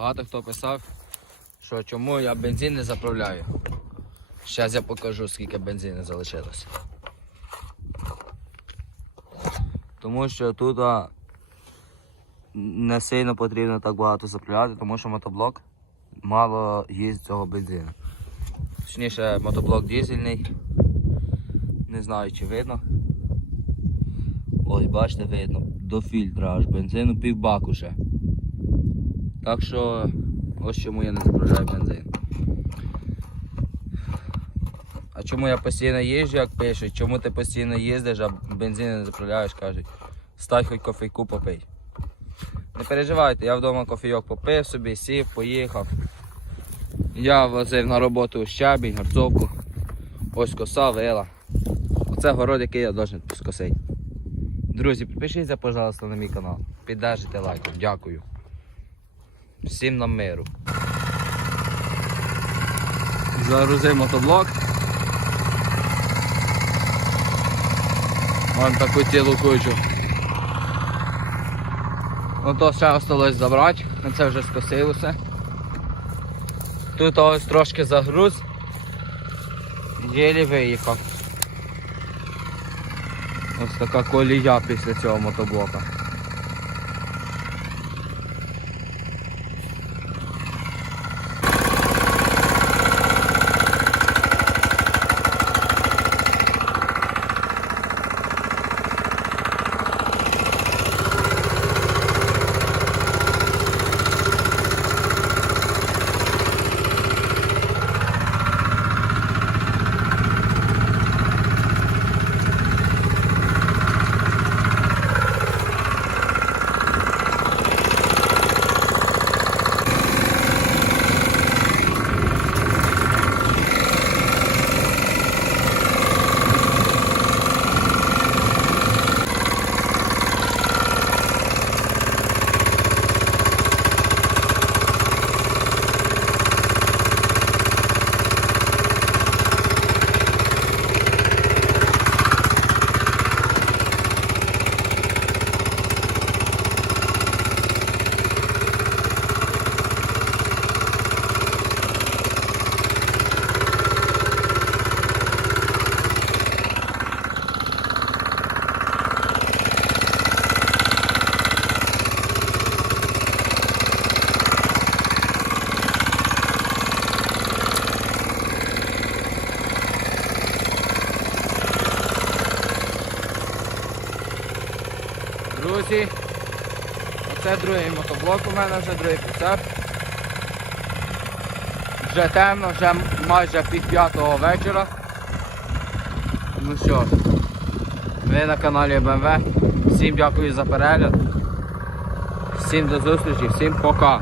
Багато хто писав, що чому я бензин не заправляю. Зараз я покажу, скільки бензину залишилося. Тому що тут не сильно потрібно так багато заправляти, тому що мотоблок мало їсть цього бензину. Точніше, мотоблок дизельний. Не знаю, чи видно. Ось, бачите, видно, до фільтра аж бензину півбаку ще. Так що ось чому я не заправляю бензин. А чому я постійно їжджу, як пишуть, чому ти постійно їздиш, а бензин не заправляєш, кажуть. Стань хоч кофейку попий. Не переживайте, я вдома кофійок попив собі, сів, поїхав. Я возив на роботу щабінь, гарцовку. Ось коса, вила. Оце город, який я должен скосити. Друзі, підпишіться, пожалуйста, на мій канал. Піддержите лайком. Дякую. Всім нам миру. Загрузив мотоблок. Вон таку тілу кучу. Ну то ще осталось забрати, це вже скосив усе. Тут ось трошки загруз. Єлі виїхав. Ось така колія після цього мотоблока. Друзі, оце другий мотоблок у мене, вже другий прицеп. Вже темно, вже майже пів п'ятого вечора. Ну що ви на каналі БМВ. Всім дякую за перегляд. Всім до зустрічі, всім пока.